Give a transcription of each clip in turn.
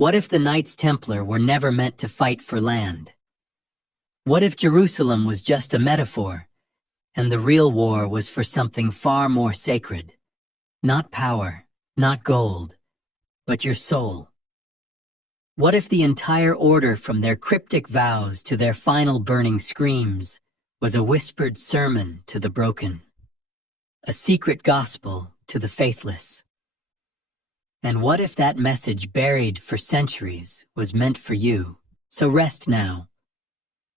What if the Knights Templar were never meant to fight for land? What if Jerusalem was just a metaphor, and the real war was for something far more sacred? Not power, not gold, but your soul. What if the entire order, from their cryptic vows to their final burning screams, was a whispered sermon to the broken, a secret gospel to the faithless? And what if that message, buried for centuries, was meant for you? So rest now.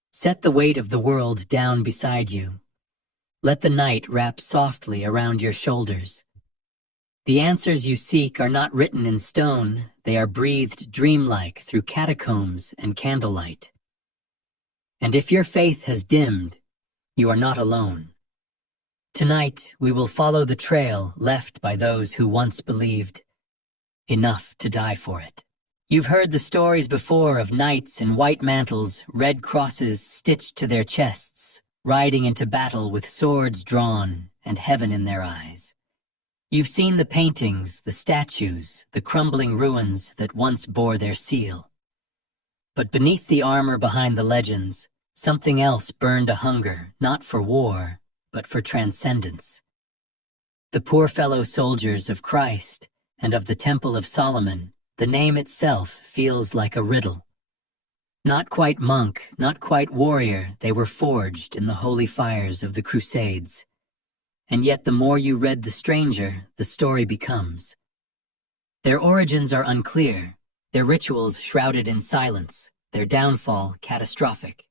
Set the weight of the world down beside you. Let the night wrap softly around your shoulders. The answers you seek are not written in stone, they are breathed dreamlike through catacombs and candlelight. And if your faith has dimmed, you are not alone. Tonight, we will follow the trail left by those who once believed, enough to die for it. You've heard the stories before of knights in white mantles, red crosses stitched to their chests, riding into battle with swords drawn and heaven in their eyes. You've seen the paintings, the statues, the crumbling ruins that once bore their seal. But beneath the armor, behind the legends, something else burned, a hunger, not for war, but for transcendence. The poor fellow soldiers of Christ and of the Temple of Solomon, the name itself feels like a riddle. Not quite monk, not quite warrior, they were forged in the holy fires of the Crusades. And yet the more you read, the stranger the story becomes. Their origins are unclear, their rituals shrouded in silence, their downfall catastrophic.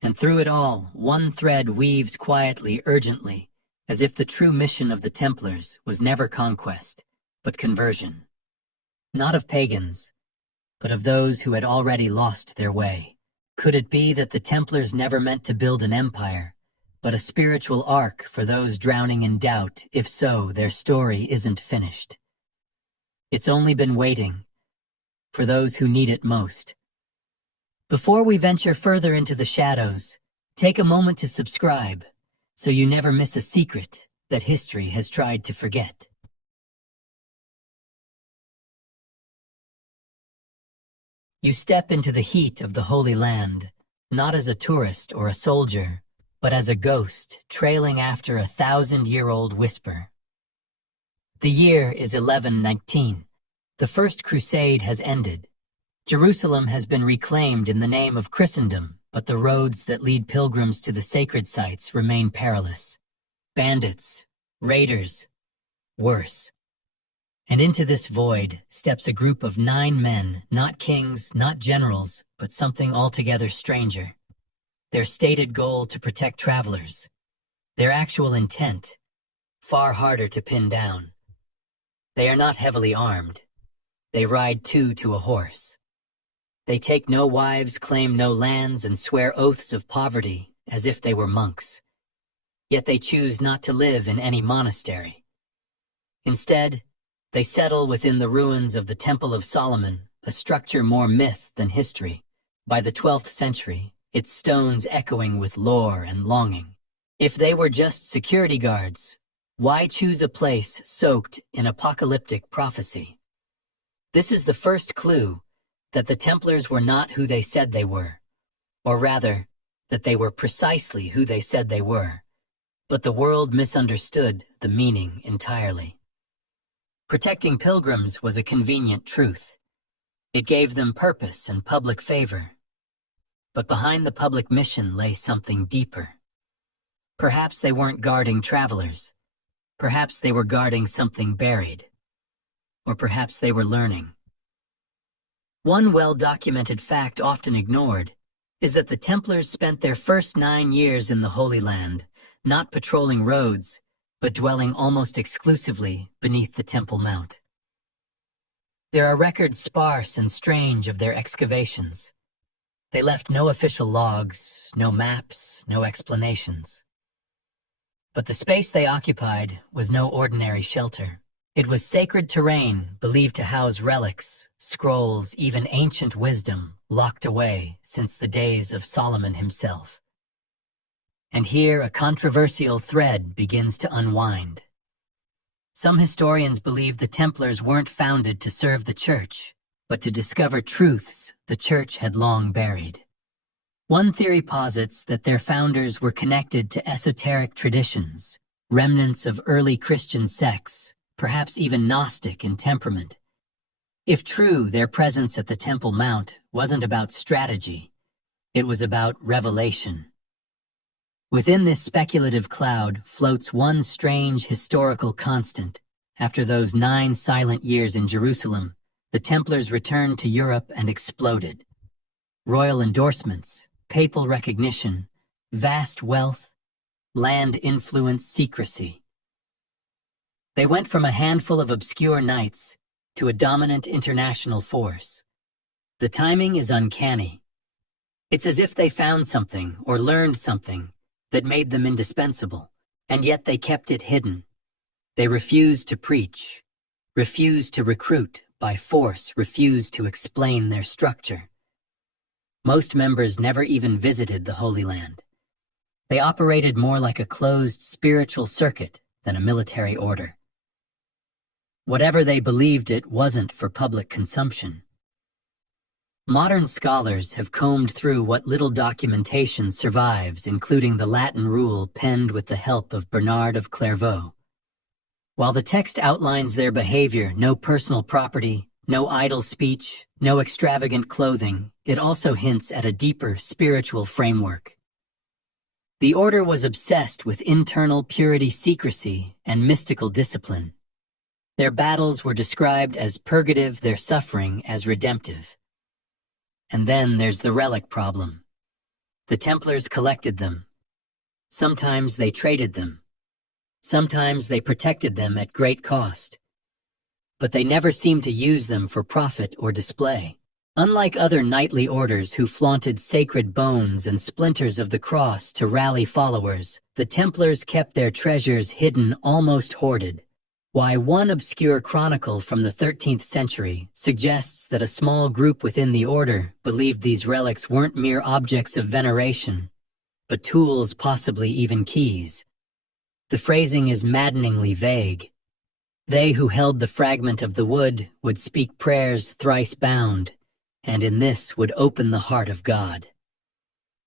And through it all, one thread weaves quietly, urgently, as if the true mission of the Templars was never conquest, but conversion. Not of pagans, but of those who had already lost their way. Could it be that the Templars never meant to build an empire, but a spiritual ark for those drowning in doubt? If so, their story isn't finished. It's only been waiting, for those who need it most. Before we venture further into the shadows, take a moment to subscribe, so you never miss a secret that history has tried to forget. You step into the heat of the Holy Land, not as a tourist or a soldier, but as a ghost trailing after a 1,000-year-old whisper. The year is 1119. The First Crusade has ended. Jerusalem has been reclaimed in the name of Christendom, but the roads that lead pilgrims to the sacred sites remain perilous. Bandits, raiders, worse. And into this void steps a group of 9 men, not kings, not generals, but something altogether stranger. Their stated goal to protect travelers. Their actual intent, far harder to pin down. They are not heavily armed. They ride 2 to a horse. They take no wives, claim no lands, and swear oaths of poverty as if they were monks. Yet they choose not to live in any monastery. Instead, they settle within the ruins of the Temple of Solomon, a structure more myth than history. By the 12th century, its stones echoing with lore and longing. If they were just security guards, why choose a place soaked in apocalyptic prophecy? This is the first clue that the Templars were not who they said they were, or rather, that they were precisely who they said they were, but the world misunderstood the meaning entirely. Protecting pilgrims was a convenient truth. It gave them purpose and public favor. But behind the public mission lay something deeper. Perhaps they weren't guarding travelers. Perhaps they were guarding something buried. Or perhaps they were learning. One well-documented fact often ignored is that the Templars spent their first 9 years in the Holy Land, not patrolling roads, but dwelling almost exclusively beneath the Temple Mount. There are records sparse and strange of their excavations. They left no official logs, no maps, no explanations. But the space they occupied was no ordinary shelter. It was sacred terrain believed to house relics, scrolls, even ancient wisdom locked away since the days of Solomon himself. And here a controversial thread begins to unwind. Some historians believe the Templars weren't founded to serve the church, but to discover truths the Church had long buried. One theory posits that their founders were connected to esoteric traditions, remnants of early Christian sects, perhaps even Gnostic in temperament. If true, their presence at the Temple Mount wasn't about strategy, it was about revelation. Within this speculative cloud floats one strange historical constant. After those 9 silent years in Jerusalem, the Templars returned to Europe and exploded. Royal endorsements, papal recognition, vast wealth, land influence, secrecy. They went from a handful of obscure knights to a dominant international force. The timing is uncanny. It's as if they found something or learned something that made them indispensable, and yet they kept it hidden. They refused to preach, refused to recruit by force, refused to explain their structure. Most members never even visited the Holy Land. They operated more like a closed spiritual circuit than a military order. Whatever they believed, it wasn't for public consumption. Modern scholars have combed through what little documentation survives, including the Latin rule penned with the help of Bernard of Clairvaux. While the text outlines their behavior, no personal property, no idle speech, no extravagant clothing, it also hints at a deeper spiritual framework. The order was obsessed with internal purity, secrecy, and mystical discipline. Their battles were described as purgative, their suffering as redemptive. And then there's the relic problem. The Templars collected them. Sometimes they traded them. Sometimes they protected them at great cost. But they never seemed to use them for profit or display. Unlike other knightly orders who flaunted sacred bones and splinters of the cross to rally followers, the Templars kept their treasures hidden, almost hoarded. Why one obscure chronicle from the 13th century suggests that a small group within the order believed these relics weren't mere objects of veneration, but tools, possibly even keys. The phrasing is maddeningly vague. They who held the fragment of the wood would speak prayers thrice bound, and in this would open the heart of God.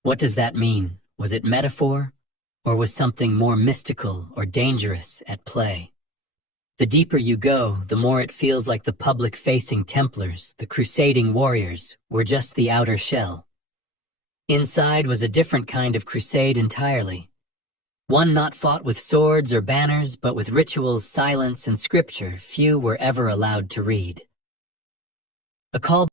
What does that mean? Was it metaphor, or was something more mystical or dangerous at play? The deeper you go, the more it feels like the public-facing Templars, the crusading warriors, were just the outer shell. Inside was a different kind of crusade entirely. One not fought with swords or banners, but with rituals, silence, and scripture few were ever allowed to read. A call